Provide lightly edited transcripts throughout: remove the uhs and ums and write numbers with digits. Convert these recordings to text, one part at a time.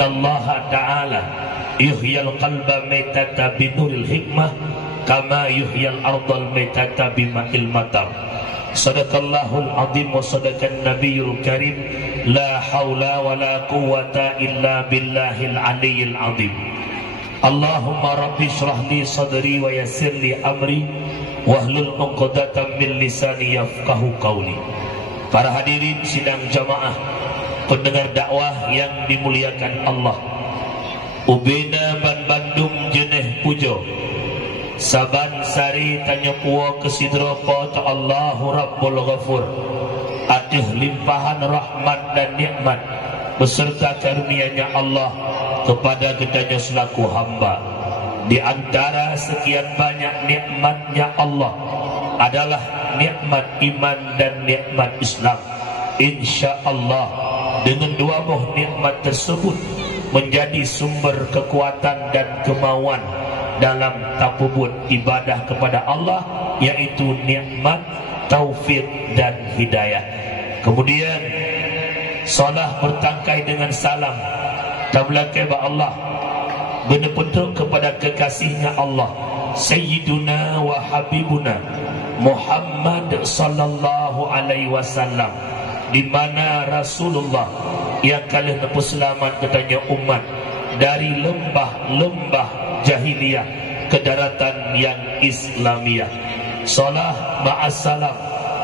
innallaha ta'ala yuhyal qalba maitata binuril hikmah kama yuhyal ardal maitata bima'il matar. Sadaqallahul azim wa sadaqan nabiyul karim. La haula wa la quwwata illa billahil aliyyil azim. Allahumma rabbi shrah li sadri wa yassir li amri wahlul 'uqdatam min lisani yafqahu qawli. Para hadirin sidang jamaah, pendengar dakwah yang dimuliakan Allah. Ubena ban Bandung jeneh pujo. Saban sari tanya puwa kesidropo ta Allahu Rabbul Ghafur. Aduh limpahan rahmat dan nikmat beserta karunia-Nya Allah kepada kitanya selaku hamba. Di antara sekian banyak nikmat-Nya Allah adalah nikmat iman dan nikmat Islam. InsyaAllah dengan dua buah nikmat tersebut menjadi sumber kekuatan dan kemauan dalam tapubut ibadah kepada Allah, yaitu nikmat taufik dan hidayah. Kemudian salah bertangkai dengan salam tablakai ba Allah benar-benar kepada kekasihnya Allah Sayyiduna wa Habibuna Muhammad sallallahu alaihi wasallam, di mana Rasulullah yang kalian dapat selamat katanya umat dari lembah-lembah jahiliyah ke daratan yang Islamiyah. Salah ma'assalam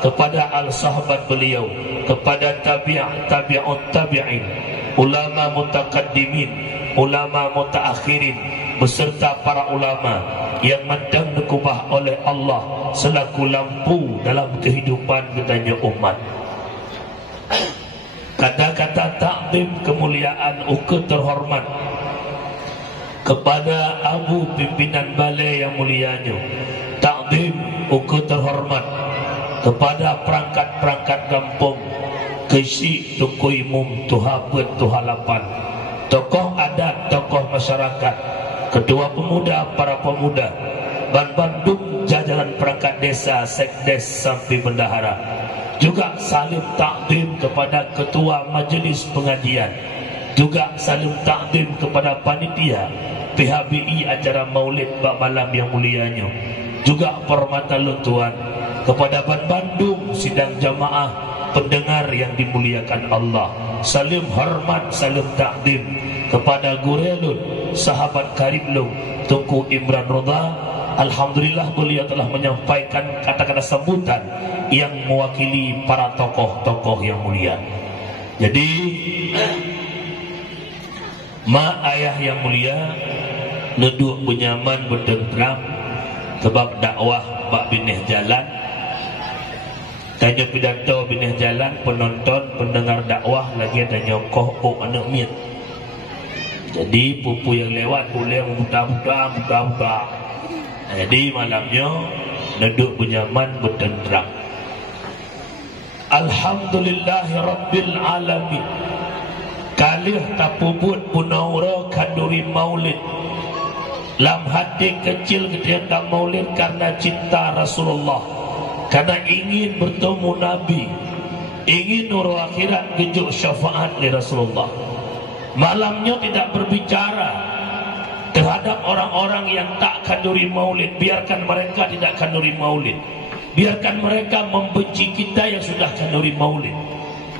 kepada al-sahabat beliau, kepada tabi'ut tabi'in, ulama mutaqaddimin, ulama mutaakhirin, beserta para ulama yang mandang dikubah oleh Allah selaku lampu dalam kehidupan katanya umat. Kata-kata takdim kemuliaan uke terhormat kepada Abu Pimpinan Balai yang mulianya, takdim uke terhormat kepada perangkat-perangkat kampung, Kesi Tukui Mum Tuhapet Tuhalapan, tokoh adat, tokoh masyarakat, ketua pemuda, para pemuda, Ban Bandung, jajaran perangkat desa, sekdes sampai bendahara. Juga salim takdim kepada ketua majelis pengajian, juga salim takdim kepada panitia PHBI acara Maulid bak malam yang mulianya, juga permata luntuan kepada Ban Bandung sidang jamaah pendengar yang dimuliakan Allah. Salim hormat, salim takdim kepada Gurelun, sahabat Kariblung, Tunku Imran Roda. Alhamdulillah beliau telah menyampaikan kata-kata sambutan yang mewakili para tokoh-tokoh yang mulia. Jadi ma ayah yang mulia neduk benyaman berdendram sebab dakwah bak binih jalan. Tanya pidato binih jalan, penonton pendengar dakwah lagi ada nyokoh anak miet. Jadi pupu yang lewat boleh buka. Jadi malamnya neduk benyaman berdendram. Alhamdulillahirabbil alamin. Kalih tapubut punaura kanduri maulid. Lam hati kecil ketika maulid karena cinta Rasulullah, karena ingin bertemu Nabi, ingin nur akhirat kejuk syafaat dari Rasulullah. Malamnya tidak berbicara terhadap orang-orang yang tak kanduri maulid. Biarkan mereka tidak kanduri maulid, biarkan mereka membenci kita yang sudah kanduri maulid.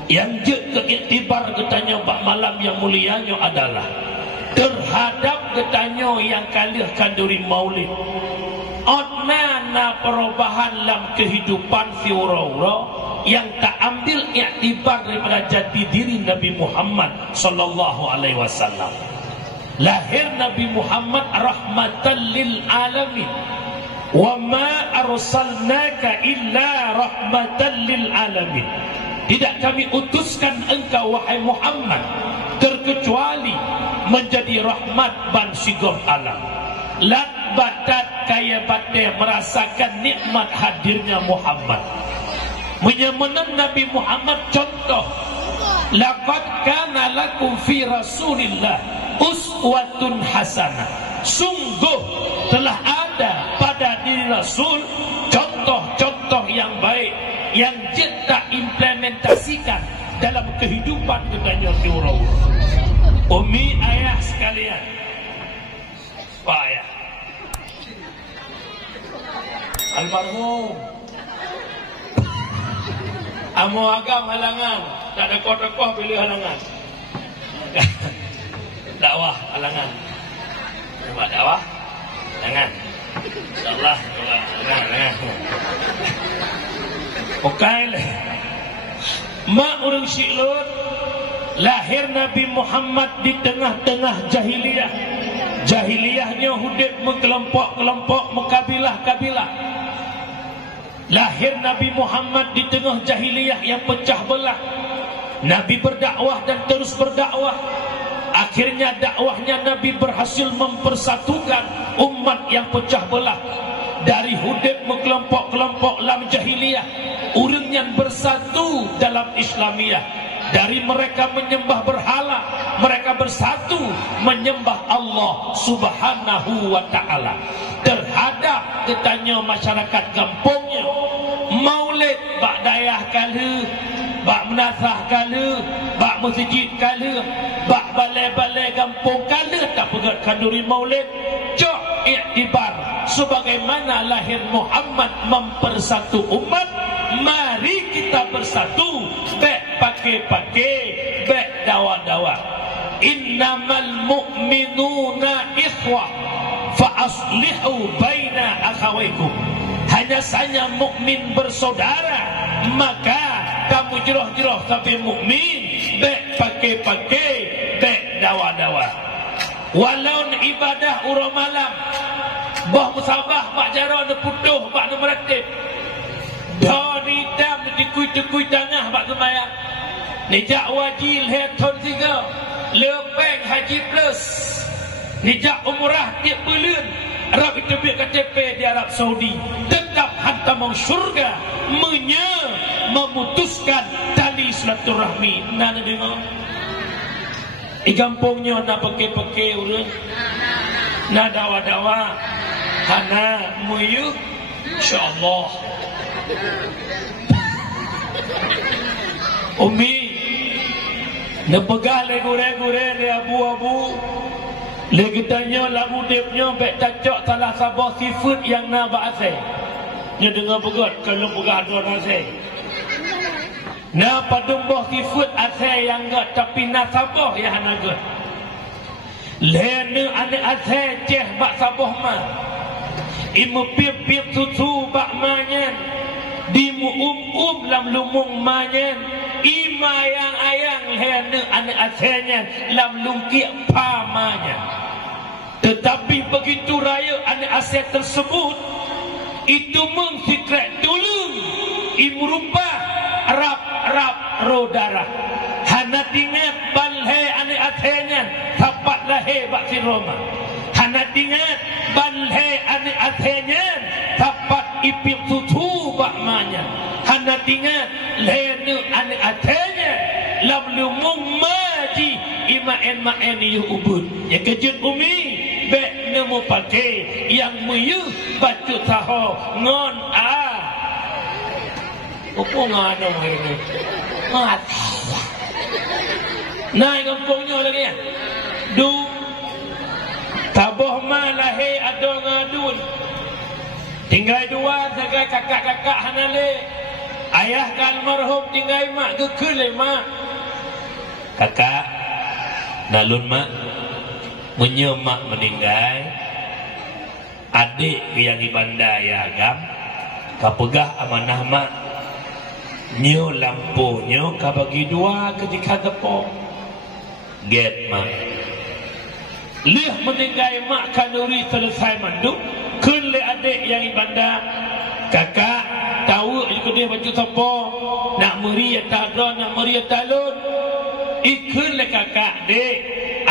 Yang je keiktibar katanya bak malam yang mulianya adalah terhadap katanya yang kalih kanduri maulid. Otnana perubahan dalam kehidupan fiura-ura yang tak ambil iktibar daripada jati diri Nabi Muhammad sallallahu alaihi wasallam. Lahir Nabi Muhammad rahmatan lil alamin. Wa ma arsalnaka illa rahmatan lil alamin. Tidak kami utuskan engkau wahai Muhammad terkecuali menjadi rahmat ban sigor alam. Lat batat kaya batai merasakan nikmat hadirnya Muhammad. Menyamanan Nabi Muhammad contoh. Laqad kana lakum fi Rasulillah uswatun hasanah. Sungguh telah ada pada diri Rasul contoh-contoh yang baik yang kita implementasikan dalam kehidupan kita orang. Umi ayah sekalian, Pak ayah almarhum Amu agam halangan, tak ada kotak-kotak pilih halangan. Dakwah halangan. Buat dakwah halangan. InsyaAllah halangan. Okailah. Mak urang Syiklut lahir Nabi Muhammad di tengah-tengah jahiliyah. Jahiliyahnya hidup berkelompok-kelompok, mengkabilah-kabilah. Lahir Nabi Muhammad di tengah jahiliyah yang pecah belah. Nabi berdakwah dan terus berdakwah. Akhirnya dakwahnya Nabi berhasil mempersatukan umat yang pecah belah. Dari hidup berkelompok-kelompok dalam jahiliyah, orang yang bersatu dalam Islamiyah. Dari mereka menyembah berhala, mereka bersatu menyembah Allah Subhanahu wa ta'ala. Terhadap ketanya masyarakat kampungnya, maulid bak dayah kala, bak menasah kala, bak masjid kala, bak balai-balai kampung kala, tak pegat kanduri maulid. Cok iktibar sebagaimana lahir Muhammad mempersatu umat. Mari kita bersatu, baik pakai-pakai, baik dawa-dawa. Innamal mu'minuna ikhwah fa aslihu baina akhawaikum. Hanya saja mukmin bersaudara, maka kamu jeroh-jeroh tapi mukmin, baik pakai-pakai, baik dawa-dawa. Walau ibadah urang malam, bah musabah, mak jarah ada putuh, mak ada meratib. Dah ni dam dikui-dekui tengah bak sembahyang. Nijak wajil heton 3. Lepeng haji plus. Nijak umrah tiap bulan. Arab itu biar KTP di Arab Saudi. Tetap hantar mau syurga. Memutuskan tali silaturahmi. Nak dengar? Di kampungnya nak pakai-pakai urang. Nak dawa-dawa. Hana muyu. InsyaAllah. Umi nepegah le gure-gure le abu-abu le kitanya lagu depnya baik cacok salah sabah sifat yang na ba'asai nya dengar begat kalau pegah dua nasai na padung boh sifat asai yang gak tapi na sabah yang hanagat le ne ane asai ceh bak sabah ma imu piep-piep susu bak manyan di muum lam lumung manyan ima yang ayang hene ane asalnya lam lungki pamanya. Tetapi begitu raya ane asal tersebut itu mengsikret tulung imrupa rap rodara hana dingat balhe ane asalnya tapat lahe bak si Roma hana dingat balhe ane asalnya tapat ipip susu bakmanya hana tingat lene ane atenya lam lumung maji imaen yu ubud ya kejut umi be nemu pakai yang muyu batu taho ngon opo ngano ini ngat naik kampungnya lagi ya du taboh malahe adong adun. Tinggal dua sebagai kakak-kakak hanale. Ayah almarhum tinggal mak gekele mak. Kakak nalun mak menyemak meninggal. Adik yang ibanda ya agam kapegah amanah mak. Nyo lampunya kabagi dua ketika tepo. Get mak. Lih meninggal mak kanuri selesai manduk. Kunle adik yang ibanda kakak tahu ikut dia baju sopo nak meri tak ada nak meri talun ikut le kakak dek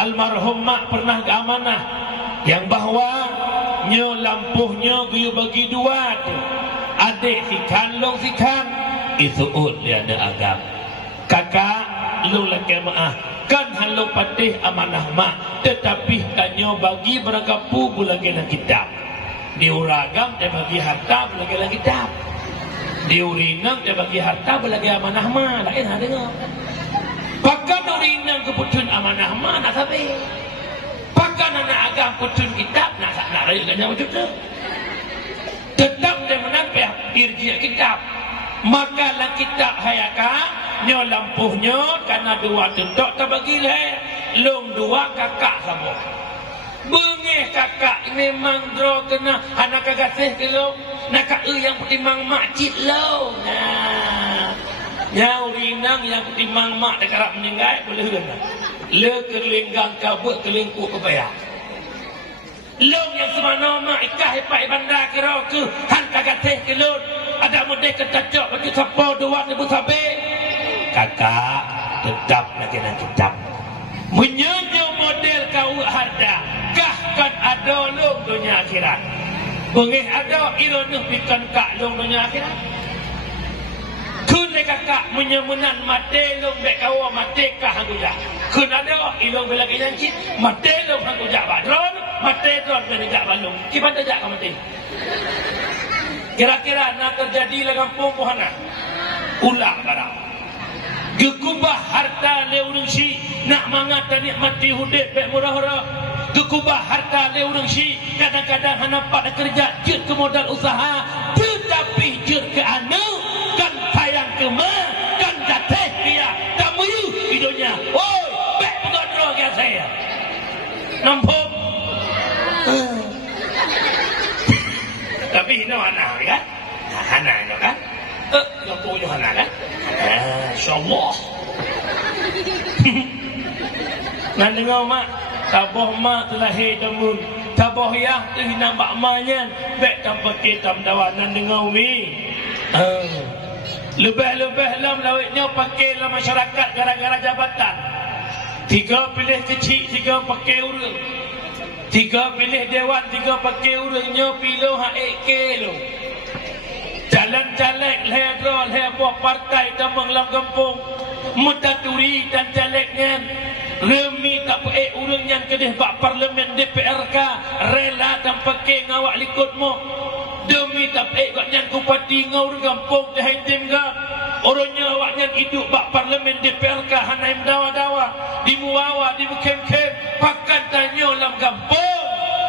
almarhum mak pernah amanah yang bahawa nyo lampuhnya guyu bagi dua tu adik sikan long sikan itu dia ada agam kakak lu lagi maaf kan halu patih amanah mak tetapi kanyo bagi beragapu bulagi nak kitab diuragam dia bagi harta belagi kitab diurinang dia bagi harta belagi amanah mah lain ada dengar pak pakan urinang keputun amanah mana tapi pakan anak agam putun kitab nak raya ganya macam tu tetap dia menampak irji kitab maka lah kitab hayaka nyo lampuhnya karena dua tentok tak bagi leh long dua kakak sama bengih kakak memang draw kena anak kagasih ke lo nak yang pertimang makcik lo nah nyau rinang yang pertimang mak dekat meninggal boleh kena le kelinggang kabut kelingkuk kebaya long yang semana mak ikah hepai bandar kira ke han kagasih ke lo ada model ketacok bagi siapa dua ribu sabit kakak tetap nak kena kitab menyenyo model kau harda kah kan ada long dunia akhirat bengih ada ironuh bikan kak long dunia akhirat kun le kakak menyemunan mate long bek kawa mate kah hanguja kun ada ilong bela janji mate long hanguja badron mate dron benijak balung kipan tajak ka mate kira-kira nak terjadi dalam kampung Muhana ulang barang gekubah harta leurungsi nak mangata nikmati hidup baik murah-murah gekubah harta leurungsi kadang-kadang hanapak kerja jut ke modal usaha tetapi jut ke anu kan tayang ke ma kan jatih dia tak mayu hidupnya oi baik pengodro ke saya nampak tapi hina anak kan anak kan yang punya anak kan insyaallah nan dengar mak tabah mak terlahir damun tabah yah tu nampak maknya baik tanpa kitab dawan nan dengar umi lebih-lebih lam lawitnya pakai dalam masyarakat gara-gara jabatan 3 pilih kecil 3 pakai urang 3 pilih dewan 3 pakai urangnya pilih HK lo jalan-jalan leher buah partai damang lam kampung mutaturi dan jaleknya remi tak pakai urang yang kedih bak parlimen DPRK rela dan pakai ngawak likutmu demi tak pakai gaknya kupati ngawur kampung dahai tim gak orangnya awaknya hidup bak parlimen DPRK hanaim dawa-dawa di muawa di kem-kem pakan tanya lam kampung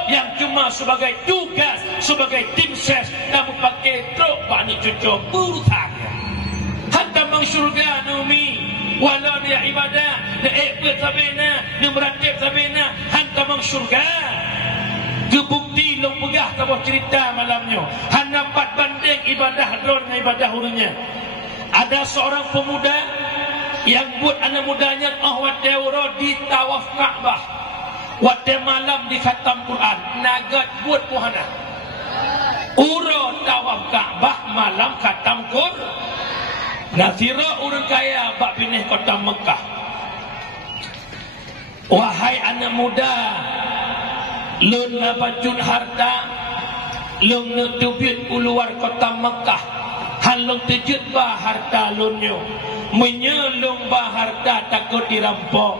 yang cuma sebagai tugas sebagai tim ses namun pakai truk bani cucuk burutan hantar bang syurga numi walau dia ibadah dia ikut sabena dia meratib sabena hantar bang syurga kebukti long pegah tabah cerita malamnya han dapat banding ibadah drone dengan ibadah urangnya ada seorang pemuda yang buat anak mudanya wate di tawaf Ka'bah wate malam di khatam Quran nagat buat puhana uro tawaf Ka'bah malam khatam Quran nasira urang kaya bak pineh kota Mekah wahai anak muda lun napajun harta lun nutubit keluar kota Mekah halung tejut bah harta lunyo menyelung bah harta takut dirampok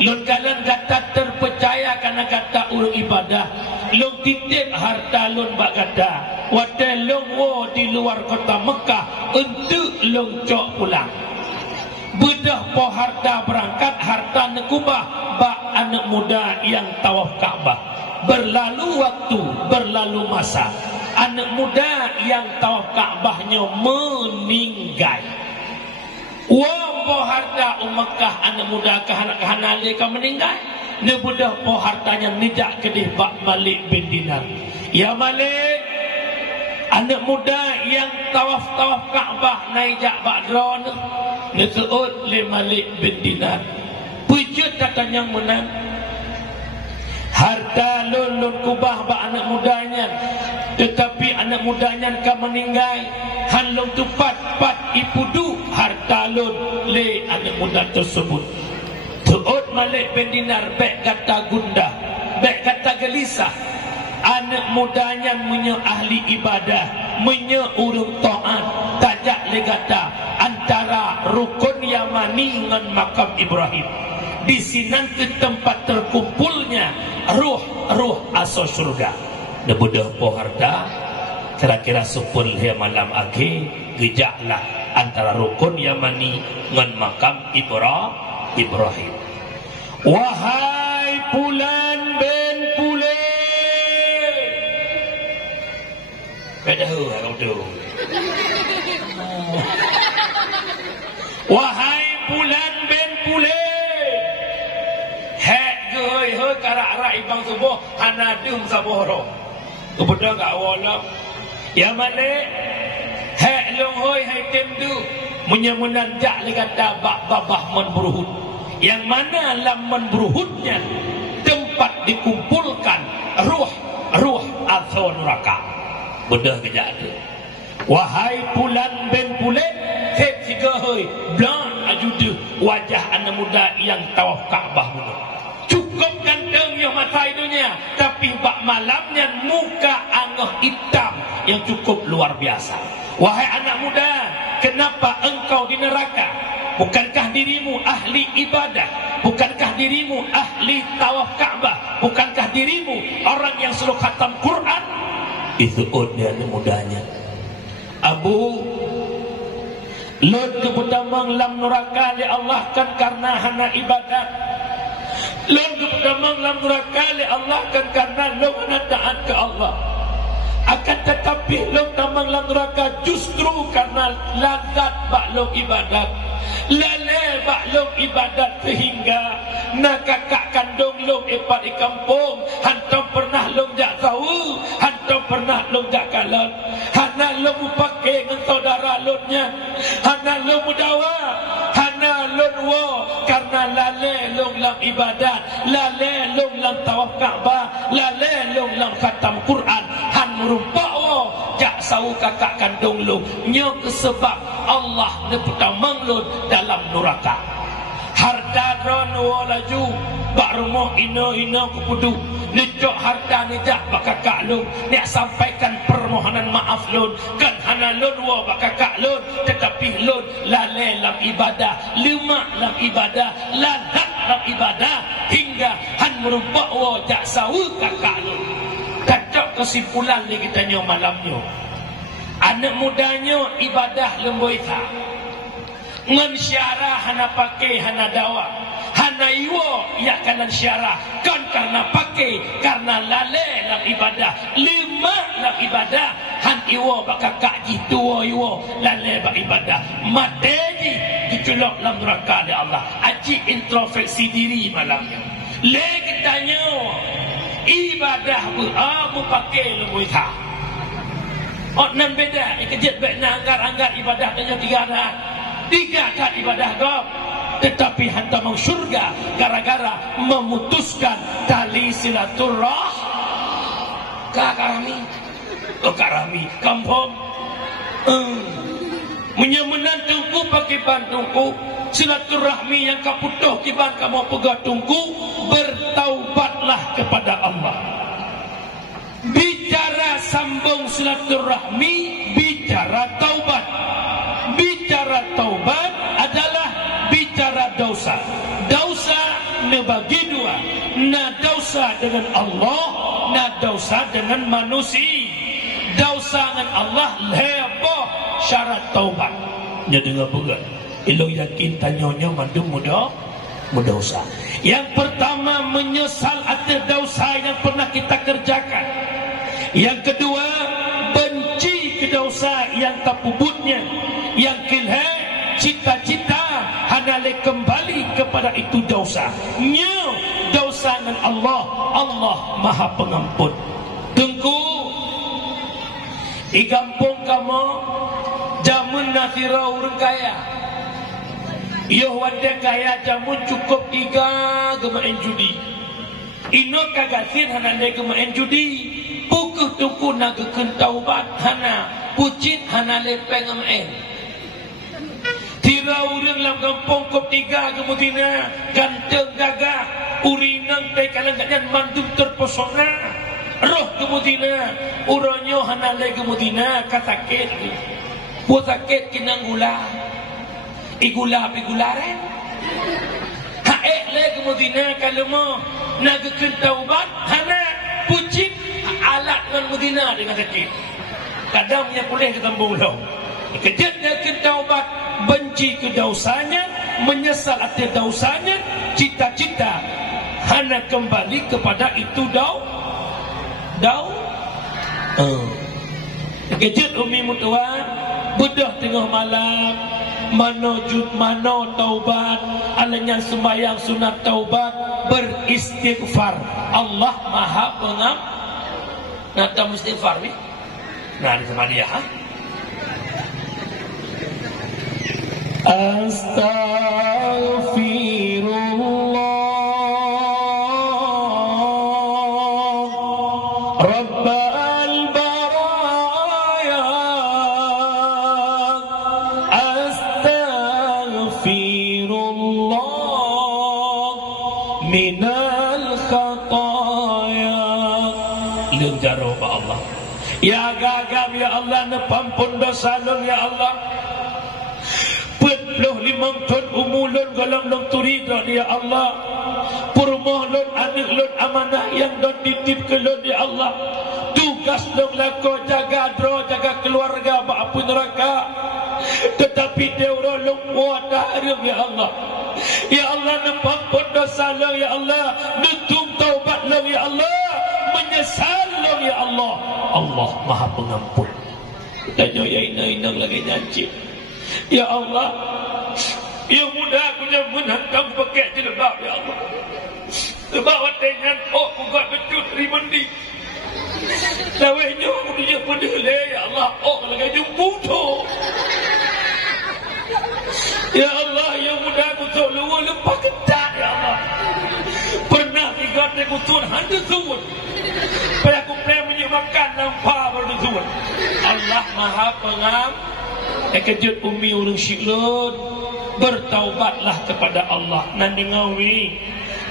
lun kalian kata terpercaya karena kata urang ibadah lun titip harta lun bak kata wate lun wo di luar kota Mekah untuk lun cok pulang bedah po harta berangkat harta nekubah bak anak muda yang tawaf Ka'bah berlalu waktu berlalu masa anak muda yang tawaf Ka'bahnya meninggal po harta Mekah anak muda kehanali kau meninggal ne bedah po hartanya nijak kedih bak Malik bin Dinar ya Malik anak muda yang tawaf Ka'bah naijak bak drone ne keut le Malik bin Dinar pujud katanya menang harta lulun kubah bak anak mudanya tetapi anak mudanya kan meninggal halung tupat pat ipudu harta lun le anak muda tersebut tuut Malik bin Dinar bek kata gundah bek kata gelisah anak mudanya menye ahli ibadah menye urung taat tajak legata antara rukun Yamani dengan makam Ibrahim di sinan ke tempat terkumpulnya ruh asal surga debudah po harta kira-kira sepul dia malam akhir gejaklah antara rukun Yamani dengan makam Ibrahim Ibrahim. Wahai Pulan bin Pulen, bedahu kalau tu. Wahai Pulan bin Pulen, hek goi he karak-karak ibang subuh hanadum saboro. Kepada gak walau ya malik hek long hoi hai temdu menyemunan jak le kata babah menburuhut, yang mana laman buruhutnya tempat dikumpulkan ruh atau neraka. Bedah kejak tu. Wahai Pulan bin Pulen, hek tiga hoi blan ajudu wajah anak muda yang tawaf Kaabah muda. Cukup ganteng yang mata hidupnya, tapi bak malamnya muka angah hitam yang cukup luar biasa. Wahai anak muda, kenapa engkau di neraka? Bukankah dirimu ahli ibadah? Bukankah dirimu ahli tawaf Ka'bah? Bukankah dirimu orang yang selalu khatam Quran? Itu dia anak mudanya. Abu Lord keputamang lam neraka li Allah kan karena hana ibadat. Lord keputamang lam neraka li Allah kan karena lo hana taat ke Allah. Akan tetapi lo tamang lam neraka justru karena lazat baklong ibadat. Lale baklong ibadat sehingga nak kakak kandung lo epat di kampung hantam pernah lo jak tahu, hantam pernah lo jak kalat. Hana lo pakai dengan saudara lo-nya, hana lo mudawa, hana lo wo karena lale lo lam ibadat, lale lo lam tawaf Ka'bah, lale lo lam khatam Quran, han merumpak wo jak sau kakak kandung lo nyo sebab Allah ne putamang lo dalam neraka. Harta ron wo laju bak rumah ino kupudu lecok harta ni jak bak kakak lo nek sampaikan permohonan maaf lo kan hana lo wo bak kakak lo, tetapi lo lale lam ibadah, lemak lam ibadah, lazat lam ibadah hingga han merumpak wo jak sau kakak lo. Kacok kesimpulan ni kita nyo malamnya, anak mudanya ibadah lemboita ngan syarah hana pakai hana dawa, hana iwo ya kanan syarah kan karena pakai karena lale lam ibadah, lima lam ibadah han iwo baka kaji tuwo iwo lale bak ibadah mateji diculok lam neraka di Allah. Aji introspeksi diri malamnya le kitanya ibadah bu pakai lemboita nan beda ikejit baik anggar ibadah tanya tiga kan ibadah kau, tetapi hantar mau syurga gara-gara memutuskan tali silaturah karami kampung menyemenan tungku pakai bantungku silaturahmi yang kaputuh kiban kamu pegang tungku, bertaubatlah kepada Allah. Bicara sambung silaturahmi, bicara taubat. Bicara taubat adalah bicara dosa. Dosa nebagi dua, na dosa dengan Allah, na dosa dengan manusia. Dosa dengan Allah leboh syarat taubat. Jadi dengar bukan? Ilo yakin tanyonya mandu muda dosa. Yang pertama menyesal atas dosa yang pernah kita kerjakan. Yang kedua benci ke dosa yang tak puputnya. Yang kelima cita-cita hanale kembali kepada itu dosa. Nyo dosa dengan Allah, Allah Maha Pengampun. Tengku di kampung kamu jamun nasira orang kaya. Yo wadah kaya jamun cukup 3 gemain judi. Ino kagasin hanale gemain judi. Pukul tuku naga kentaubat hana pucit hana lepeng gemain. Tira orang dalam kampung kop 3 kemudian ganteng gagah urinang tay kalangan mandu terpesona roh kemudian uronyo hanale kemudian kasakit buat sakit kinang gula igula-igularen haek le kemudian kalau mau naga kentaubat hana pucit alat dengan mudina dengan sakit kadangnya boleh ketemu lo kejadian kentaubat benci ke dosanya menyesal atas dosanya, cita-cita hanya kembali kepada itu kejut umi mutuan bedah tengah malam mano taubat alanya sembahyang sunat taubat beristighfar. Allah Maha Pengampun. Nah, kamu istighfar ni? Nah, di sama dia, ha? Astaghfirullah Rabbal baraya Astaghfirullah minal khataya. Leung jaro ba Allah. Ya gagam ya Allah, nepampun dosa lung ya Allah. Loh limang ton umulun galang long turida ya Allah. Purmoh lon anak lon amanah yang don titip ke lon ya Allah. Tugas long lako jaga dro jaga keluarga ba apu neraka. Tetapi deuro long wadah ya Allah. Ya Allah nepampun dosa long ya Allah. Nutum taubat long ya Allah. Menyesal long ya Allah. Allah Maha Pengampun. Tanya ya inang lagi janji. Ya Allah, yang muda aku jangan menantang pakai jilbab ya Allah. Sebab watengan aku gak betul rimendi. Lawainya aku dia pedele ya Allah. Kalau gajung butuh. Ya Allah, yang muda aku tahu luar lepas ketat ya Allah. Pernah tiga aku tuan handa tuan. Pada aku pernah menyebabkan nampak baru tuan. Allah Maha Pengampun. Kejut umi urang syiklun bertaubatlah kepada Allah nan dengawi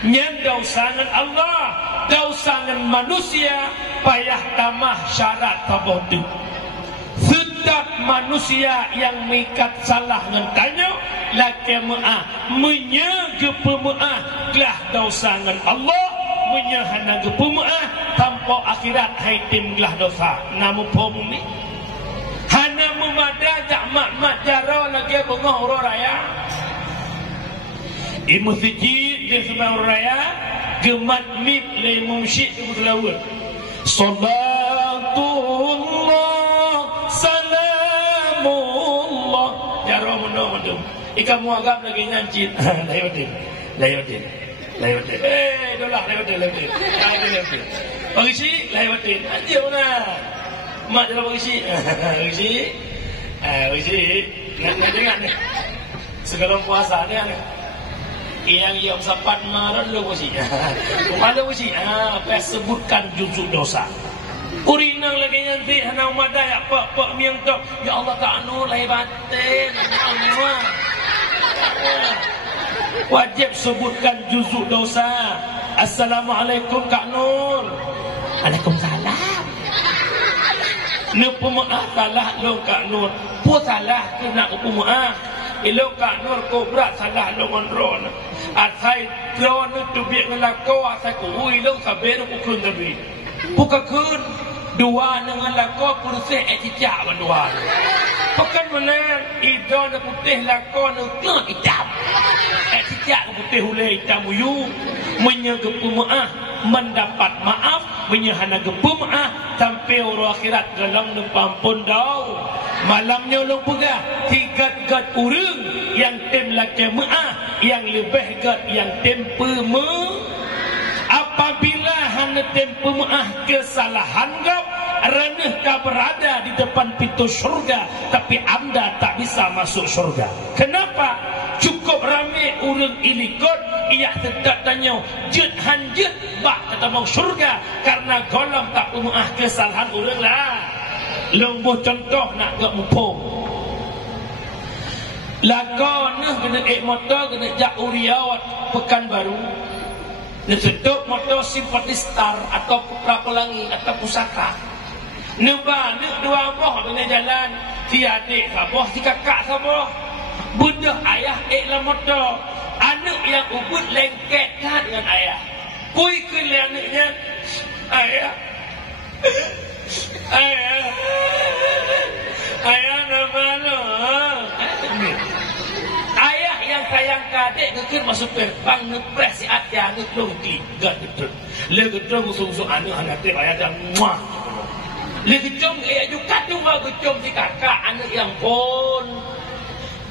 nyan dausangan Allah dausangan manusia payah tamah syarat tabah tu setiap manusia yang mengikat salah ngan tanyo laki maah menyege maah gelah dausangan Allah menyahana ge maah tanpa akhirat haitim gelah dosa namu pomumi hana memadajak mak-mak jaro lagi bengah urang raya. Imu sijid di sebelah urang raya gemat mip le mumsyid di mutlawun. Salatullah salamullah jaro mendong. Ikan muagam lagi nyancit. Layotin. Dolah layotin. Pagisi layotin. Aja mana? Mak dalam berisi. Nak dengar ni. Sekarang puasa ni kan. Yang sapat marah lu berisi. Mana berisi? Apa sebutkan juzuk dosa. Urinang lagi nanti hana umadai apa miang tok. Ya Allah tak anu lahir batin. Wajib sebutkan juzuk dosa. Assalamualaikum Kak Nur. Waalaikumsalam. Nupu maaf salah lo Kak Nur. Pu salah kena upu maaf. Ilo Kak Nur ko berat salah lo ngonron. Asai drone tu biak ngelako asai ko ui lo saber ku kun tabi. Buka kun dua dengan lako purse eticak bandua. Pekan mana idon putih lako nu tengah hitam. Eticak putih hulai hitam uyu menyegep maaf mendapat maaf menyahana gepu maaf sampai orang akhirat dalam nempampun dau malamnya ulung pegah tiga urang yang tem laki maaf yang lebih gat yang tempe apabila hana tempe maaf kesalahan kau reneh kau berada di depan pintu syurga tapi anda tak bisa masuk syurga. Kenapa? Cukup ramai urang ilikot ia tetap tanya jut hanjut bak kata mau syurga karena golong tak maaf kesalahan urang lah. Lomboh contoh nak gak mumpung lakonah kena motor kena jak uriawat Pekanbaru nesedok motor simpati star atau Putra Pelangi atau Pusaka nebah dua boh dengan jalan si adik saboh si kakak saboh bunda ayah lah motor anak yang ubud lengket dengan ayah kui ke anaknya ayah ayah nama lo ayah yang sayang adik ke masuk perbang ngepres si atia ngetlung klik gak gedung le gedung usung-usung anak teh ayah dah muah le gedung juga tu mah gedung si kakak anak yang pun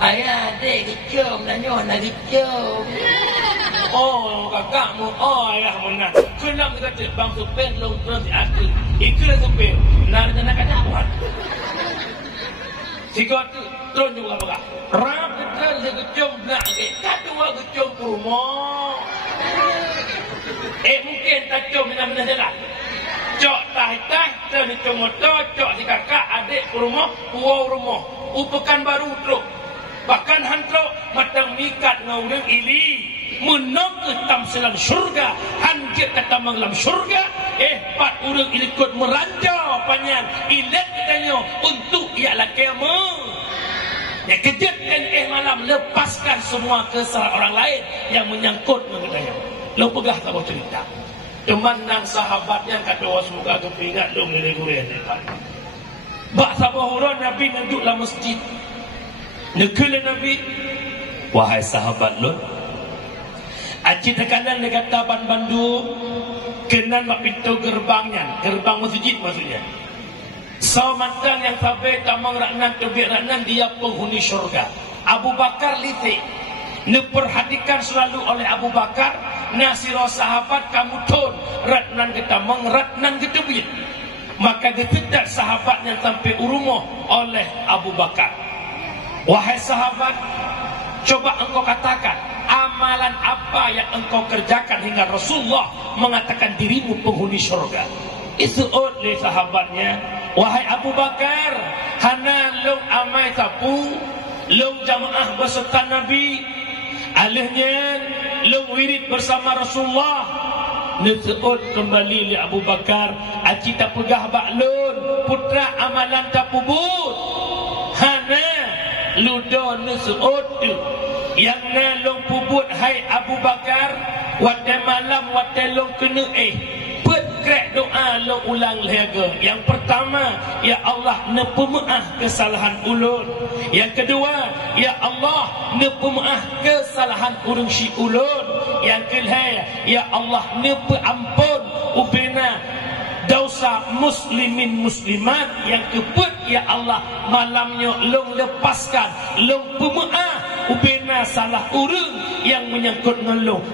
ayah adik gedung dan nyonya gedung oh kakakmu oh ayah mana kelam kita terbang supir long terus si adik ikut supir benar nak ada buat si kau tu turun juga apa ram betul le gedung nak kedua gedung rumah mungkin tak jom mana jalan cok tai-tai terus gedung motor cok si kakak adik rumah puau rumah upekan baru terus bahkan hantro matang mikat ngaulang ili menang ketam selang syurga hanjir kata menglam syurga pat urang ilikut meranjau panjang ilet katanya untuk ialah kema ya kejutkan malam lepaskan semua kesalahan orang lain yang menyangkut mengenai lo pegah kamu cerita teman nang sahabatnya kata semoga kepingat lo ngere-ngere bak sabahuran Nabi nanduklah masjid nekele Nabi wahai sahabat lo aci tekanan dekat taban Bandung kenan mak pintu gerbangnya gerbang masjid maksudnya Saumantang yang sampai tamang raknan tebik raknan dia penghuni syurga Abu Bakar litik diperhatikan selalu oleh Abu Bakar nasiro sahabat kamu tun ratnan ketamang ratnan ketebik maka ketedak sahabat yang sampai urumoh oleh Abu Bakar wahai sahabat coba engkau katakan amalan apa yang engkau kerjakan hingga Rasulullah mengatakan dirimu penghuni syurga itu oleh sahabatnya wahai Abu Bakar hana long amai sapu long jamaah beserta Nabi alihnya long wirid bersama Rasulullah Nusud kembali li Abu Bakar aci tak pegah baklun putra amalan tak pubut hana ludo Nusud yang nalong pubut hai Abu Bakar wate malam wate long kena krek doa lo ulang lega. Yang pertama, ya Allah nepemaah kesalahan ulun. Yang kedua, ya Allah nepemaah kesalahan urang si ulun. Yang ketiga, ya Allah nepe ampun ubena dosa muslimin muslimat. Yang keempat, ya Allah malamnya long lepaskan long pemaah ubena salah urang yang menyangkut ngelong.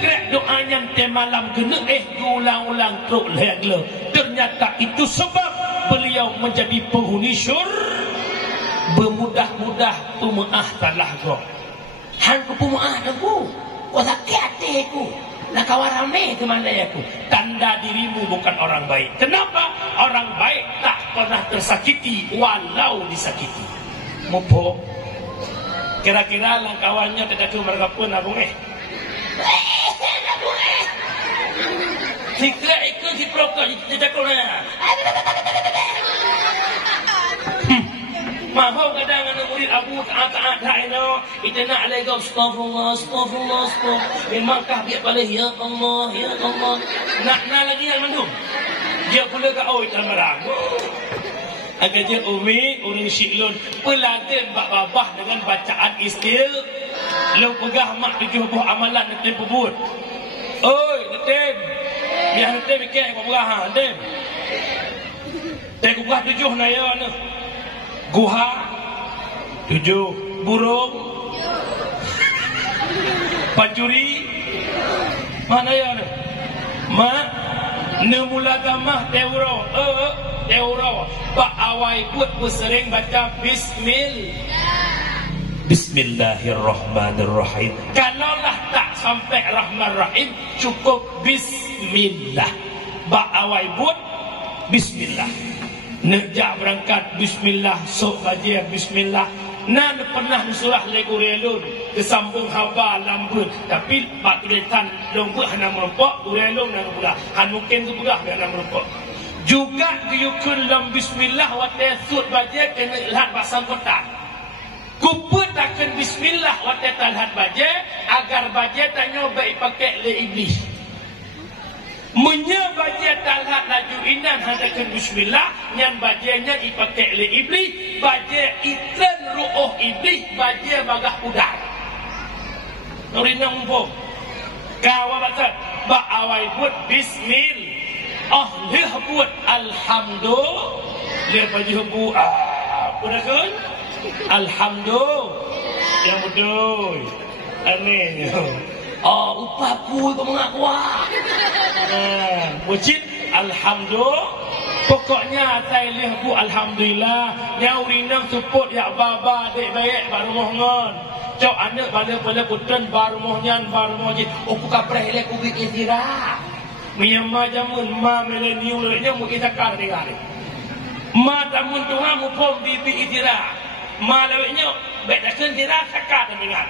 Krek doanya te malam kena ulang-ulang teruk legla. Ternyata itu sebab beliau menjadi penghuni syurga. Bermudah-mudah pemaah salah go. Han ku pemaah aku. Kau sakit hatiku. Nak kawan ramai ke mana aku? Tanda dirimu bukan orang baik. Kenapa? Orang baik tak pernah tersakiti walau disakiti. Mupo. Kira-kira lang kawannya tidak cuma mereka pun abung Sikra ikut si prokok tidak kena. Mahu kadang anak murid Abu taat dah itu nak lagi astagfirullah astagfirullah astagfirullah. Memangkah dia balik ya Allah ya Allah. Nak lagi yang mandum. Dia pula ke oi dalam barang. Agar dia umi urang syiklun pelatih babah dengan bacaan istil. Lo pegah mak 7 buah amalan netem pebut. Oi netem. Biar netem bikin kau pegah netem. Teh pegah 7 na ya ne. Guha 7 burung pacuri mana ya ne. Mak nemulagamah teuro teuro pak awai put bersering baca Bismillahirrahmanirrahim. Kalaulah tak sampai Rahman Rahim, cukup Bismillah. Ba'awai buat Bismillah. Nejak berangkat Bismillah, sok baca Bismillah. Nan pernah surah legurelun kesambung haba lambun. Tapi pak tulisan lombu hana merompok, gurelun dan pula. Han mungkin tu pula hana merompok. Juga diukun dalam Bismillah wa tasud baca kena lihat pasang kotak. Kuput akan Bismillah waktu talhat baje agar baje tanya baik pakai le iblis. Munya baje talhat laju inan hadakan Bismillah nyan bajenya dipakai le iblis baje iklan ru'uh iblis baje bagah udar. Nurinang mumpung kawa batat ba awai buat bismil leh buat alhamdulillah leh baju bu udah kan alhamdulillah yang betul aneh upapu itu mengakuah wajib alhamdulillah pokoknya atai leh bu alhamdulillah nyaurinang support ya baba dek baik baru mohon cok anak pada putran baru mohon baru mohon aku kapreh leh ku bikin istirahat miyama jamun ma milenium nya mu kita kar dengar ma tamun tuha mu pom bibi istirahat ma lewenya bedakan istirahat sakar dengar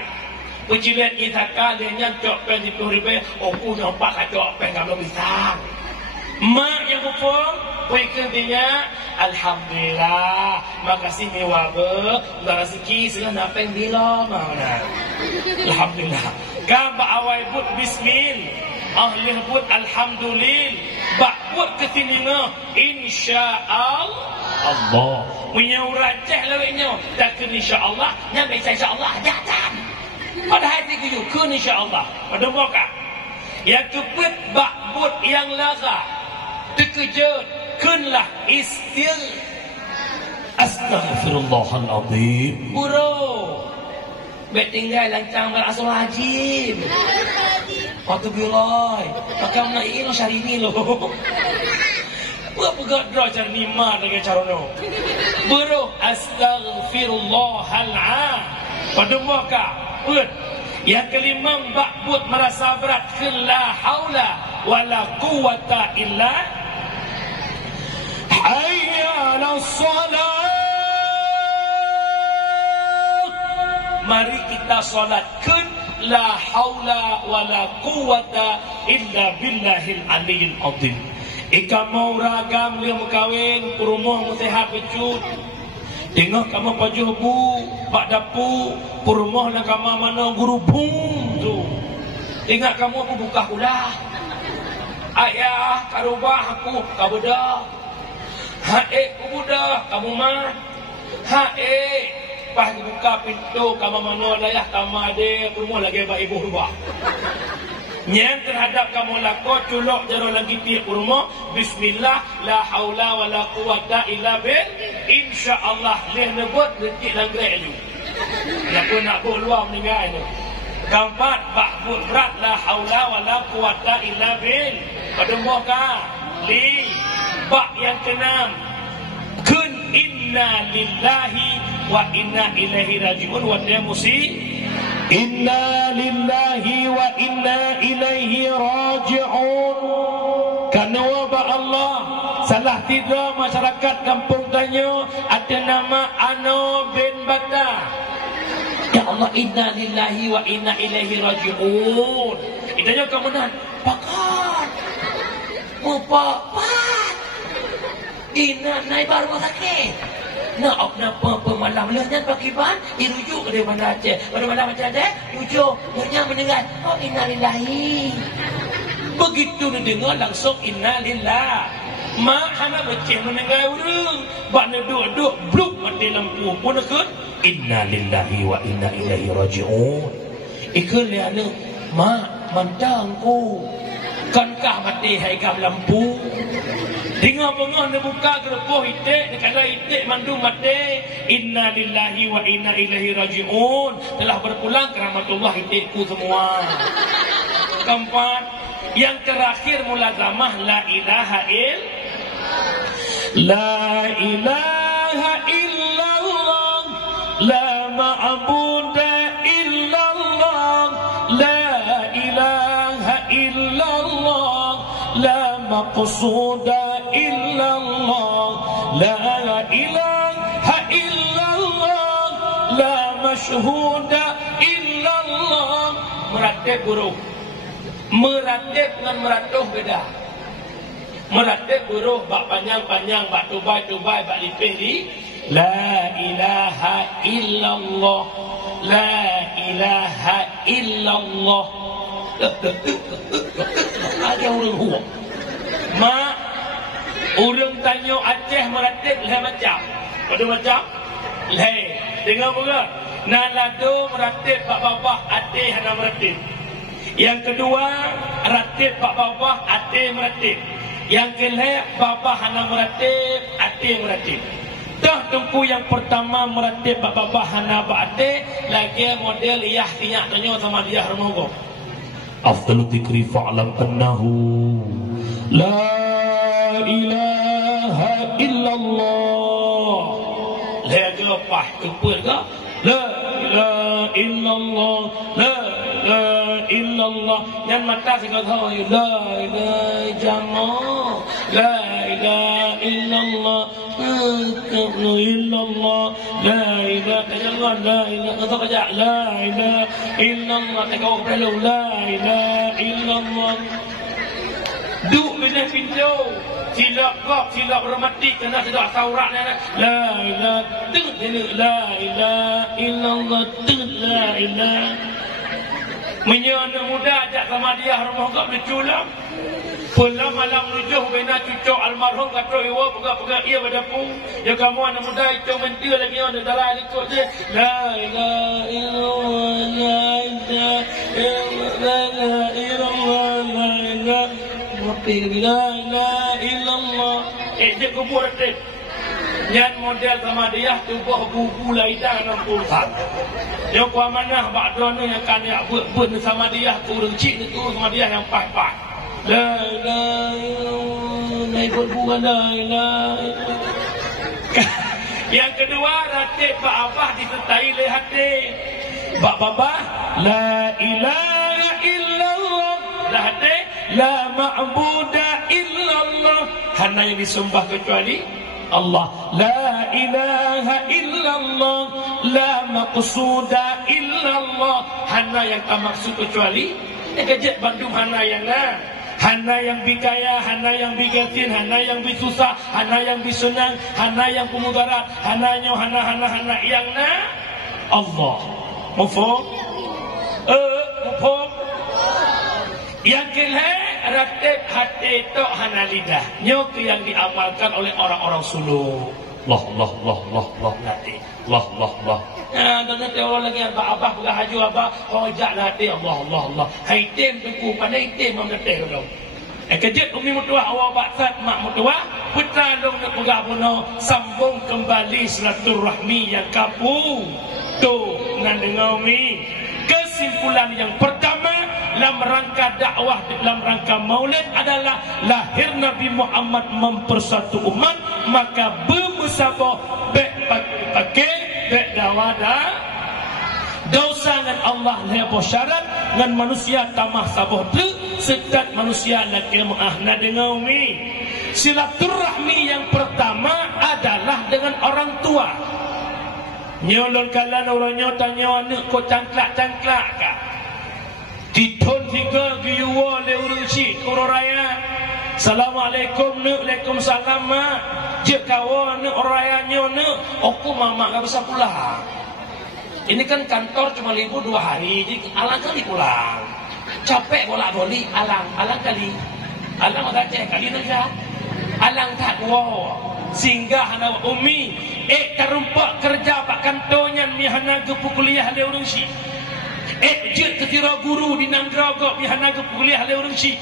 ujian kita kalian cok pen 10,000 aku nampak cok pen kalau bisa ma yang mu pom wikentinya alhamdulillah makasih mewabe rezeki segala napeng bila mana alhamdulillah ka ba awai but bismil ahli but alhamdulillah ba but ketininga insyaallah punya uraceh lawenya tak insyaallah nyampe insyaallah jatan pada hati tu kun insyaallah pada muka yang kepet ba but yang laga terkejut kunlah Astaghfirullahaladzim bro betinggal lancang berasul hajim waktu bilai maka nak ingin syari ni loh buat pegat drah cara nima dengan cara no bro astaghfirullahaladzim pada muka yang kelima bakbut merasa berat la haula wala quwata illa hayya 'alas salat. Mari kita salatkan la haula wala quwata illa billahil aliyil azim. Ika mau ragam dia mengkawin rumah musehat becut. Tengok kamu baju bu, pak dapu, rumah nak kamu mana guru bung tu. Tengok kamu aku buka ulah. Ayah karubah aku kabedah. Hae kubuda kamu mah hae pas dibuka pintu kamu mana layah kamu ade rumah lagi ba ibu rumah nyem terhadap kamu lako culok jaro lagi ti rumah bismillah la haula wala quwata illa billah insyaallah leh nebut detik langgre lu nak luar meninggal tu keempat bakbut berat la haula wala quwata illa billah pada muka li bak yang keenam kun inna lillahi wa inna ilaihi rajiun wa dia musi inna lillahi wa inna ilaihi rajiun karena wabak Allah salah tidak masyarakat kampung tanya ada nama Ano bin Bata ya Allah inna lillahi wa inna ilaihi rajiun itanya kemudian pakat mupapat ina naik baru sakit nak apa malam lehnya pakai ban dirujuk ke mana aja pada malam macam ada rujuk nya mendengar oh innalillahi begitu mendengar langsung innalillah mak hana beceh mendengar urang bak duduk bluk mati lampu pun ke innalillahi wa inna ilaihi rajiun ikut liana mak mantangku kankah mati hai gam lampu dengar bengah dia buka gerepoh itik kala itik mandu mati inna lillahi wa inna ilaihi rajiun telah berpulang ke rahmatullah itikku semua keempat yang terakhir mulazamah la ilaha illallah la ma'budu illallah la ilaha illallah la maqsuda illallah la ilaha illallah la masyhuda illallah meratib huruf meratib dengan meratuh beda meratib huruf bak panjang-panjang bak tubai-tubai bak lipih la ilaha illallah la ilaha illallah ada orang huak mak orang tanya Aceh meratib lah macam pada macam leh dengar apa Nalado meratib pak babah ate hana meratib. Yang kedua ratib pak babah ate meratib. Yang kelak babah hana meratib ate meratib. Dah tungku yang pertama meratib pak babah hana ate lagi model iyah tiyak tanya sama dia remogo. Afdalu dzikri fa'lam annahu la ilaha illallah. Lagi lepas kepul ke? La ilaha illallah, la ilaha illallah. Yang mata saya tahu la ilaha jamaah, la ilaha illallah, la illallah, la ilaha illallah, la ilaha illallah, la ilaha illallah. Tekau perlu la ilaha illallah. Duk bila pintu silap kok silap remati kena tidak taurat la ilaha la ilaha illallah la ilaha menyana muda ajak sama dia rumah kau berculam pula malam nujuh bina cucuk almarhum kata iwa pegang-pegang ia berdapu ya kamu anak muda itu mentir lagi ada darah ikut dia la ilaha illallah la ilaha illallah la ilaha illallah. Dia kubur dia. Yang model sama dia tubuh bubu laidan 60 tahun. Yang ku amanah bakdono yang kan ya buat sama dia turun cik tu sama dia yang pas-pas. La ilaha illallah. Naik bukan la ilaha. Yang kedua ratib pak abah disertai oleh hati. Pak babah la ilaha illallah. La hati la ma'buda illallah. Hana yang disembah kecuali Allah. La ilaha illallah. La maqsuda illallah. Hana yang tak maksud kecuali kejat Bandung hana yang na. Hana yang bikaya, hana yang bigatin, hana yang bisusah, hana yang bisenang, hana yang pemudarat, hana yang na Allah. Mufhum? Mufhum? Yang kelak ratib hati tok hana lidah. Nyok yang diamalkan oleh orang-orang suluk. Allah hati. Allah. Dan nanti orang lagi abah bukan haju abah hojak hati Allah. Hai tim tunggu pandai tim mengerti dong. Kejut umi mutua awak baksat mak mutua putra dong nak pegabuno sambung kembali silaturahmi yang kapu. Tu nan dengar umi. Kesimpulan yang pertama dalam rangka dakwah, dalam rangka maulid adalah lahir Nabi Muhammad mempersatu umat, maka bermusabah baik pakai baik dawada dosa dengan Allah lepo syarat dengan manusia tamah sabah tu sekat manusia lagi mengahna dengan umi. Silaturahmi yang pertama adalah dengan orang tua. Nyolon kalan orangnya tanya anak kau cangklak kah? Ditun tiga giwa le urusi orang raya. Assalamualaikum nak, waalaikumsalam mak. Je kawan nak rayanya nak, aku mama enggak bisa pulang. Ini kan kantor cuma libur 2 hari, jadi alang kali pulang. Capek bolak-balik alang kali. Alang agak cek kali saja. Alang tak wow. Sehingga hana umi terumpak kerja pak kantonyan mi hana gepu kuliah le urusi. Je ketira guru di Nanggrogo mi hana gepu kuliah le urusi.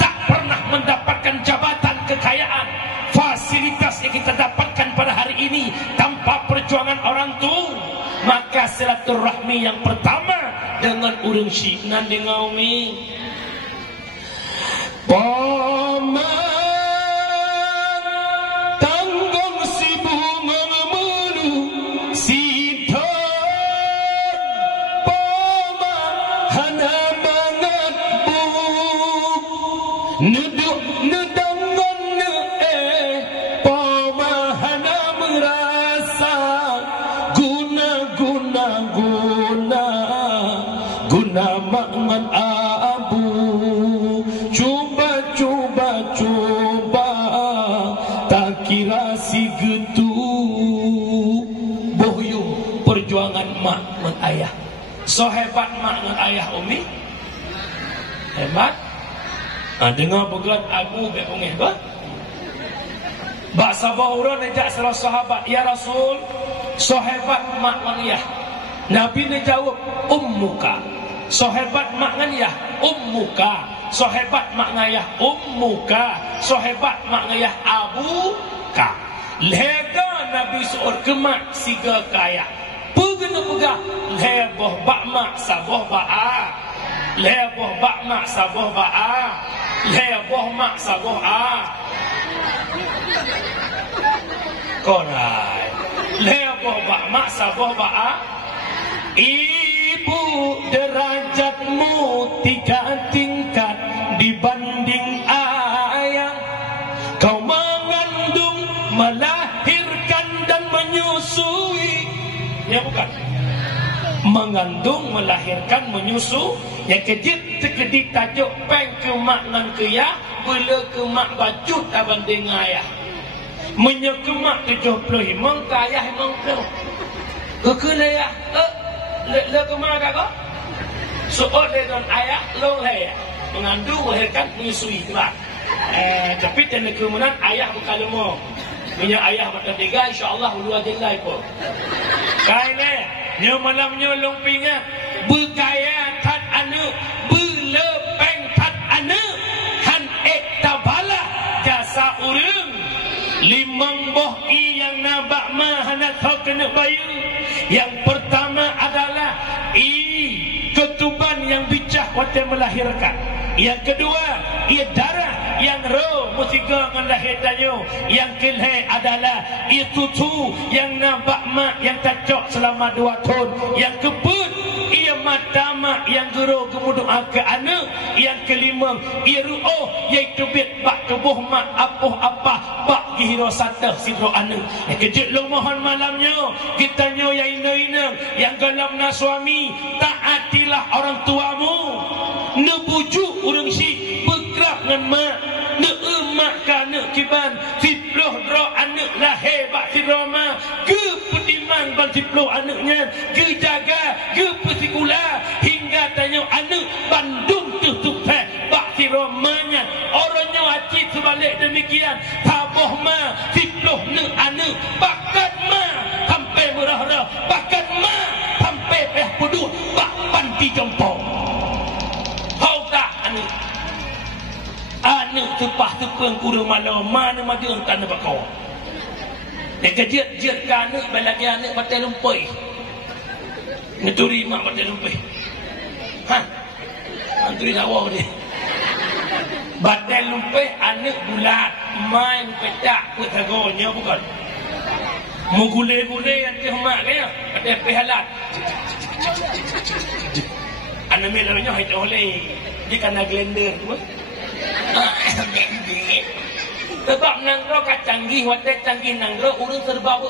Tak pernah mendapatkan jabatan kekayaan, fasilitas yang kita dapatkan pada hari ini tanpa perjuangan orang tua. Maka silaturahmi yang pertama dengan urusi nan dengan umi. Cuba tak kira si getu bohyung perjuangan mak dan ayah. So hebat mak dan ayah umi hebat. Dengar begat Abu Bekongeh ba? Bak sabah orang ajak salah sahabat, ya Rasul, so hebat mak dan ayah. Nabi ni jawab ummuka. Sahabat maknanya ummuka. Sahabat maknanya ummuka. Sahabat maknanya abuka. Lega Nabi suruh kemak siga kaya. Pegana pegah leboh bakmak saboh ba'a. Leboh bakmak saboh ba'a. Leboh mak saboh a. Korai. Leboh bakmak saboh ba'a. Ibu derajatmu 3 tingkat dibanding ayah. Kau mengandung, melahirkan dan menyusui. Ya bukan? Mengandung, melahirkan, menyusu. Yang kejit terkedit tajuk peng ke mak nan ke ya. Bila ke mak baju tak banding ayah. Menyekemak 70 himang ke ayah himang ke. Kekena ya. Le ke mak kak kau? Soal dengan ayah long lah. Mengandung, melahirkan, menyusui. Tapi dan kemudian ayah bukan lemah. Punya ayah mata 3 insya-Allah ulu ajilai pun. Kaine nyo malam nyo lumpinga bergaya tat anu belepeng tat anu han ek tabala jasa urang limang boh i yang nabak mah hanat kena bayu. Yang pertama adalah i ketuban yang bicah waktu melahirkan. Yang kedua ia darah yang roh musiga menlahirkannya. Yang kelih adalah itu tu yang nampak mak yang tacok selama 2 tahun. Yang keempat ia mata mak yang guru kemudian ke anak. Yang kelima ia ru'oh iaitu bit bak tubuh mak apuh apa bak gihiro satah sidro anak. Yang kejut lu mohon malamnya kita nyo yang ina-ina yang galam na suami taatilah orang tuamu. Nebujuk orang si bergerak dengan mak. Neemak ka anak kiban Tiploh dro anak lahir bak si Roma. Ke pedimang bang tiploh anaknya. Ke jaga ke pesikula. Hingga tanya anak Bandung tutup teh bak si Romanya. Orangnya acik sebalik demikian. Taboh ma tiploh ne anak. Bakat ma sampai merah-rah. Bakat ma sampai peh peduk bak panti jempol. Anak tepah tepeng kurang malam mana maju entah nak kau. Dia kejut ke anak belagi anak batal lumpui. Ngeturi mak batal lumpui. Ngeturi awak dia. Batal lumpui anak bulat main petak petagonya bukan. Mugule-gule yang kemak kaya batal pehalat. Anak melanya hanya oleh dia kena glender tu. Sebab nangro canggih wadah canggih nangro urang serba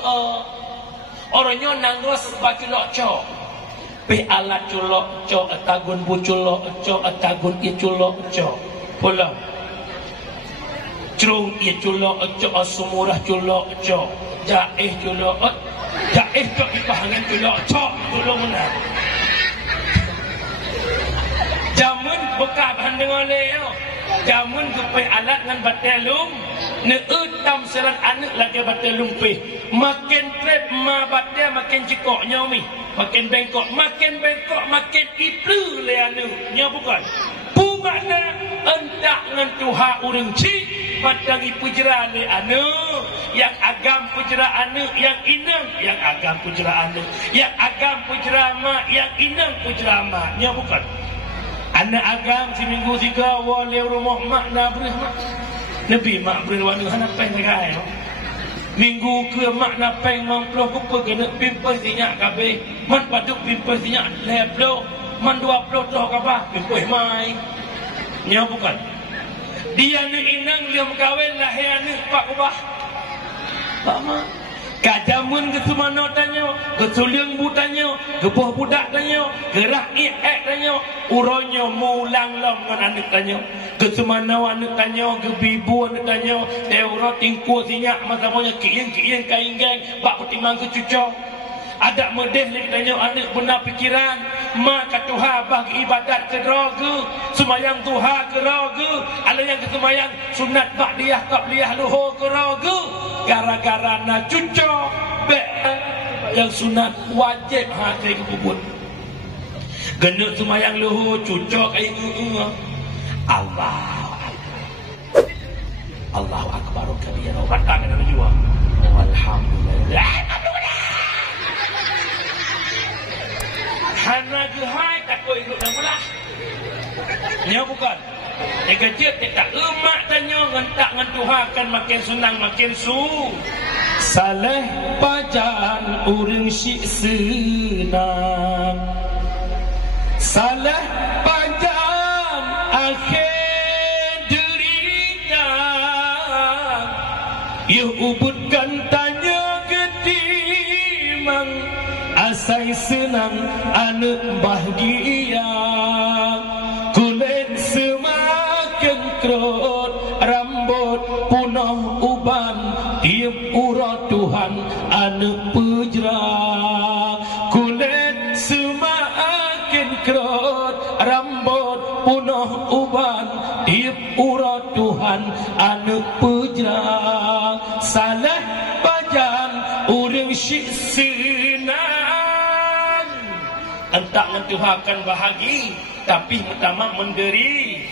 orangnya nangro serba culok cok pe alat culok cok atagun bu culok cok atagun i culok cok pulang cerung i culok cok sumurah culok cok jaih culok jaih cok ipahangan culok cok tolong menang jamun bekak handeng oleh jamun kepai alat dengan batalum neutam selan anak lagi batalum pe makin trip ma batal makin cikok nyomi makin bengkok makin iplu le anu nya bukan pu makna entak dengan tuha urang ci padangi pujera le anu yang agam pujera anu yang inang yang agam pujera anu yang agam pujera ma yang inang pujera ma nya bukan. Anak agam si minggu 3 wale rumah mak nabrih mak. Nabi mak beri wana anak peng negai. Minggu ke mak napeng mangploh kupa kena pimpas sinyak kabeh. Man paduk pimpas sinyak leplo. Man 20 toh kabah pimpas mai. Nya bukan. Dia ni inang dia kawin lahir anak pak kubah. Pak mak kajamun ke semana tanya, ke suliang bu tanya, ke buah budak tanya, ke rakyat tanya, uronyo mulang lam dengan anak tanya, ke semana anak tanya, ke bibu anak tanya, teuro tingku sinyak masa punya kiing kain geng, bak pertimbang ke cucok. Ada medeh lagi tanya anak benar pikiran, maka Tuhan bagi ibadat ke raga, semayang Tuhan ke raga, ada yang ke semayang sunat ba'diyah qabliyah luhur ke raga, gara-gara nak cucok, yang sunat wajib hati kebubut. Genuk semayang luhur cucok air Allahu Akbar kabira. Kata kena jua. Alhamdulillah. Hana gehai tak kau ikut dan belah. Nya bukan. Kecil tak emak tanya ngentak ngan Tuhan kan makin senang makin su. Saleh pajan urang syik senang. Saleh pajan akhir derita. Ya ubudkan tanya ketimang asai senang anak bahagia. Kulit semakin kerut rambut punah uban tiap urat Tuhan anak pejrah. Kulit semakin kerut rambut punah uban tiap urat Tuhan anak pejrah. Salah pajan urang syik senang. Entak mentuhakan bahagi tapi pertama menderi.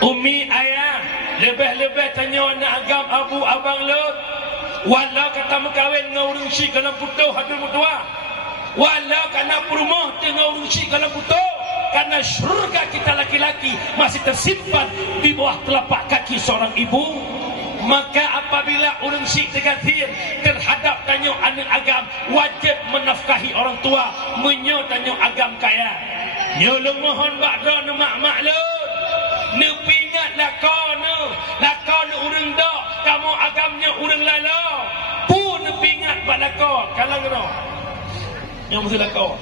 Umi ayah lebih-lebih tanya anak agam abu abang lo. Walau kata mengkawin dengan urang syik kalau putuh habis mutua. Walau kena perumah dengan urang syik kalau putuh. Karena syurga kita laki-laki masih tersimpan di bawah telapak kaki seorang ibu. Maka apabila urang syik tergatir terhadap tanya anak agam, wajib menafkahi orang tua. Menyo tanya agam kaya. Nyolong mohon bakda nu mak-mak lu. Nu pingat lakon urang dak, kamu agamnya urang lala. Pun nu pingat bak lakon, kalang no. Yang mesti lakon.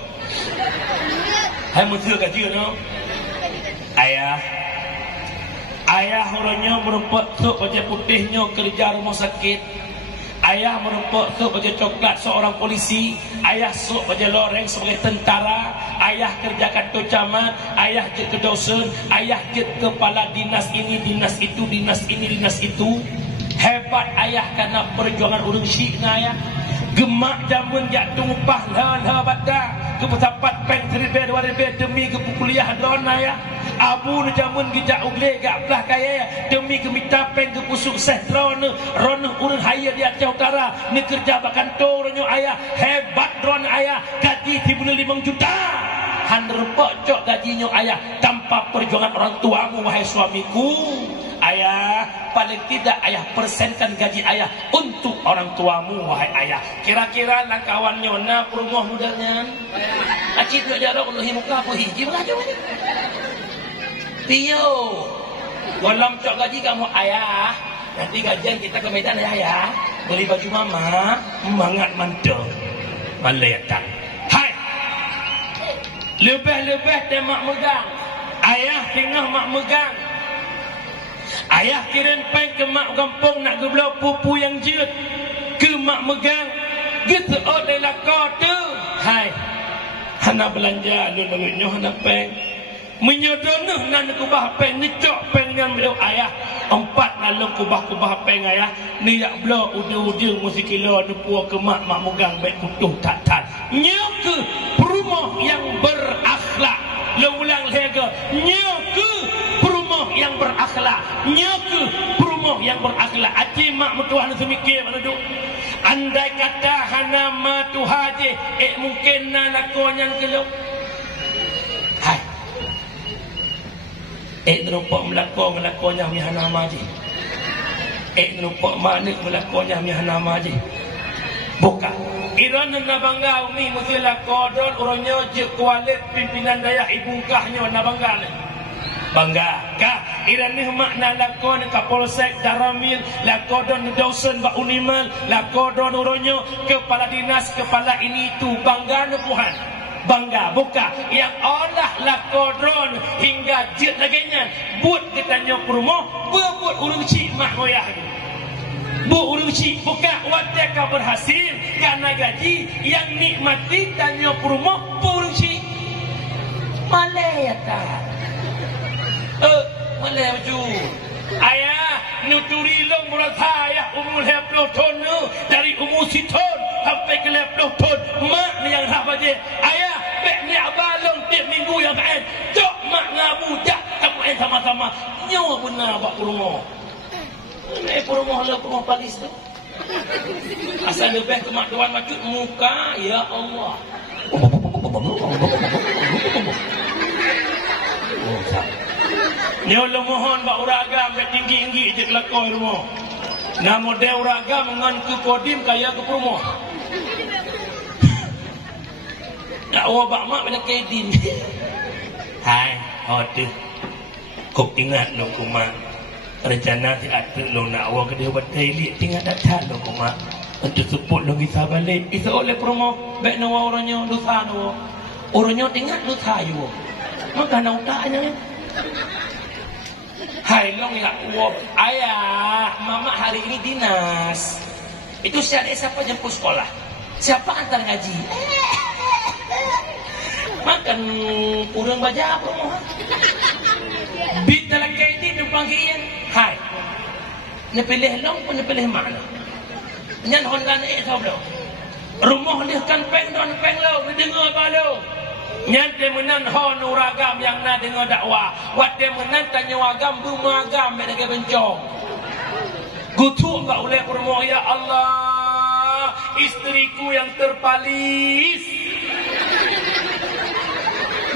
Hai mesti gaji no. Ayah orangnya merempat sok baju putihnya kerja rumah sakit. Ayah merempat sok baju coklat seorang polisi. Ayah sok baju loreng sebagai tentara. Ayah kerja kantor camat. Ayah jet ke dosen. Ayah jet kepala dinas ini, dinas itu, dinas ini, dinas itu. Hebat ayah karena perjuangan urang syik na ayah. Gemak jamun jatuh upah lah badak. Kepesapat peng 1,000-2,000 demi ke kuliah don ayah. Abu nu jamun gijak ugle gak belah kaya demi kemita peng ke pusuk sehtron ron urang haya di Aceh Utara ni kerja bakantor nyo ayah hebat ron ayah gaji 5 juta han repok cok gajinya ayah tanpa perjuangan orang tuamu wahai suamiku. Ayah paling tidak ayah persenkan gaji ayah untuk orang tuamu wahai ayah. Kira-kira lah kawannya na perumah mudanya acik tu jarak ulah muka apa hiji belah jauh ni Tio, walam cok gaji kamu ayah. Nanti gajian kita ke Medan ayah. Beli baju mama, mangat mantap. Maletak. Hai. Lebih-lebih dia mak megang. Ayah tengah mak megang. Ayah kirim peng ke mak kampung nak geblau pupu yang jut. Ke mak megang. Gitu oleh lakar tu. Hai. Hana belanja dulu-dulunya hana peng. Menyodonuh nan kubah peng ngecok peng dengan beliau ayah 4 nalung kubah peng ayah ni yak beliau ujung-ujung mesti kilo nepua ke mak mugang baik kutuh tak nyok perumah yang berakhlak lo ulang lega nyok perumah yang berakhlak nyok perumah yang berakhlak aci mak metuah semikir mana duk andai kata hana ma tuhaje mungkin na lakonyan kelo hai nerupok melakonnya mihana maji. Nerupok manik melakonnya mihana maji. Bukan. Iran na bangga umi mesti lakodon orangnya je kualit pimpinan daya ibungkahnya na bangga ni. Bangga. Ka Iran ni makna lakon Kapolsek Daramil, lakodon dosen ba Unimal, lakodon orangnya kepala dinas kepala ini tu bangga ni Tuhan. Bangga buka yang Allah lakodron hingga jet laginya buat ketanya perumah buat urang cik mak moyah buat urang cik buka wateka berhasil karena gaji yang nikmati tanya perumah urang cik malaya tak malaya baju ayah nuturi long murat ayah umur 20 tahun dari umur 10 sampai ke 20 tahun nyawa benar bak rumah. Naik rumah lah rumah palis tu. Asal lebih kemajuan macut muka, ya Allah. Ni Allah mohon bak uragam dak tinggi-tinggi je kelakoi rumah. Nama dia uragam ngan ke kodim kaya ke rumah. Dakwa bak mak pada kedin. Hai, aduh. Kau ingat lo kumat. Rencana si atuk lo nak awak ke dia buat daily tinggal datang lo kumat. Untuk sebut lo kisah balik. Isa oleh promo baik nawa orangnya dosa nawa. Orangnya tinggal dosa yo. Maka nak utanya. Hai long ya uap. Ayah, mama hari ini dinas. Itu siapa jemput sekolah? Siapa antar ngaji? Makan kurang baca apa mo? Bit dalam kaiti numpang kian. Hai. Nepilih long pun nepilih mana? Nyan hondan tahu lo. Rumah dia kan peng don peng lo, dengar balo. Nyan dia menan hon uragam yang na dengar dakwah. Wat dia menan tanya agam bumagam mereka bencong. Gutu ba oleh rumah ya Allah, istriku yang terpalis.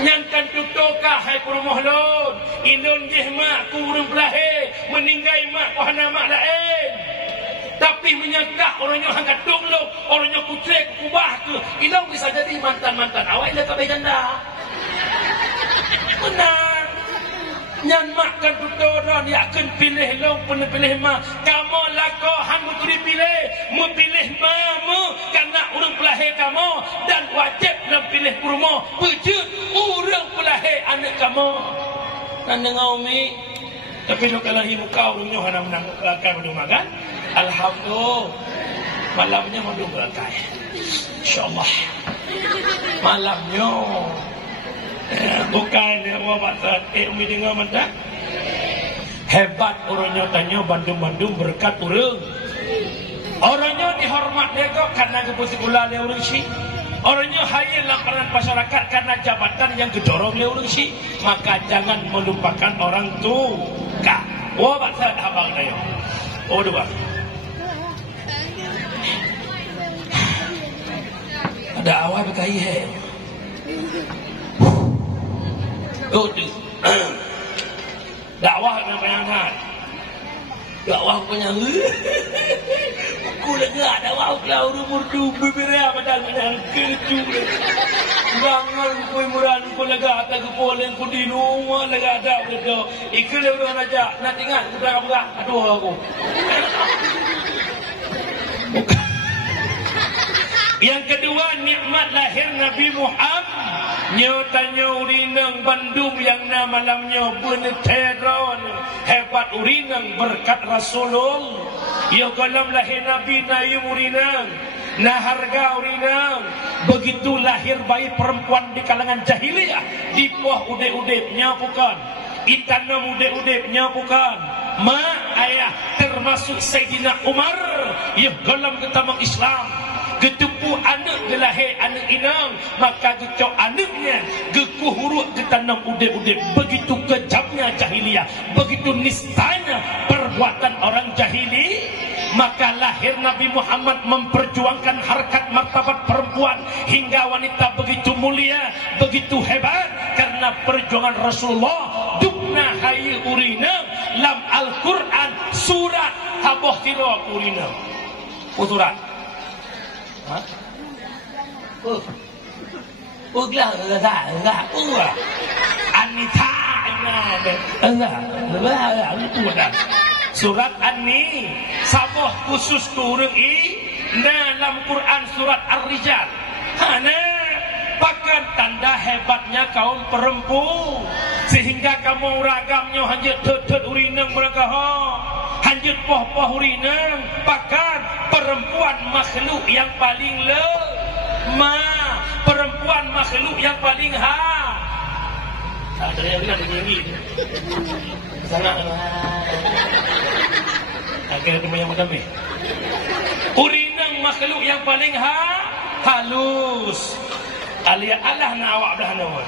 Nyangkan tutoka hai perumoh lon ilon jeh mak kurang pelahe meninggai mak kohana mak lain tapi menyangka orangnya hangat donglo orangnya kutrek kubah ke ilong bisa jadi mantan-mantan awak ila kabeh janda benar nyan mak kan tutoran yakin pilih long pun pilih mak kamu lako hang betul dipilih mu pilih mamu karena urang pelahe kamu dan wajib nak pilih perumoh pejut urang pelahe anak kamu dan dengan umi tapi lo kalahi muka urangnya hana menang belakang madu makan alhamdulillah malamnya madu belakang insyaallah malamnya bukan apa maksud umi dengar mendak hebat orangnya tanya bandung-bandung berkat urang orangnya dihormat dia kok karena kepusi gula dia urang si orangnya hayal laporan masyarakat karena jabatan yang gedorong dia urang si maka jangan melupakan orang tu kak wah maksud abang dia oh dua ada awal berkai he oh tu dakwah dengan penyangat dakwah penyangat aku lega dakwah kau umur tu beberea padahal menang keju bangal kau muran kau lega tak kepolen kau di rumah lega ada betul ikut orang aja nak ingat budak-budak aduh aku yang kedua nikmat lahir Nabi Muhammad nyatanya urinang Bandung yang nama malamnya beneteron hebat urinang berkat Rasulullah ya kalam lahir Nabi na yung urinang na harga urinang begitu lahir bayi perempuan di kalangan jahiliyah di buah udep-udepnya bukan itanam udep-udepnya bukan ma ayah termasuk Sayyidina Umar ya kalam ketamang Islam ketupu anak gelahir anak inang maka gecok anaknya gekuh huruf ketanam udep-udep begitu kejamnya jahiliyah begitu nistanya perbuatan orang jahili maka lahir Nabi Muhammad memperjuangkan harkat martabat perempuan hingga wanita begitu mulia begitu hebat karena perjuangan Rasulullah dukna hayi urina lam Al-Quran surat haboh tiro urina surat Uglah enggak Anita enggak surat An-Ni saboh khusus kurang dalam Quran surat Ar-Rijal hana pakan tanda hebatnya kaum perempuan sehingga kamu ragamnya hanya tetet urinang mereka hanya poh-poh urinang pakan perempuan makhluk yang paling lemah perempuan makhluk yang paling ada yang bilang begini sana akhirnya teman yang makan urinang makhluk yang paling halus alia Allah na awak belah nawan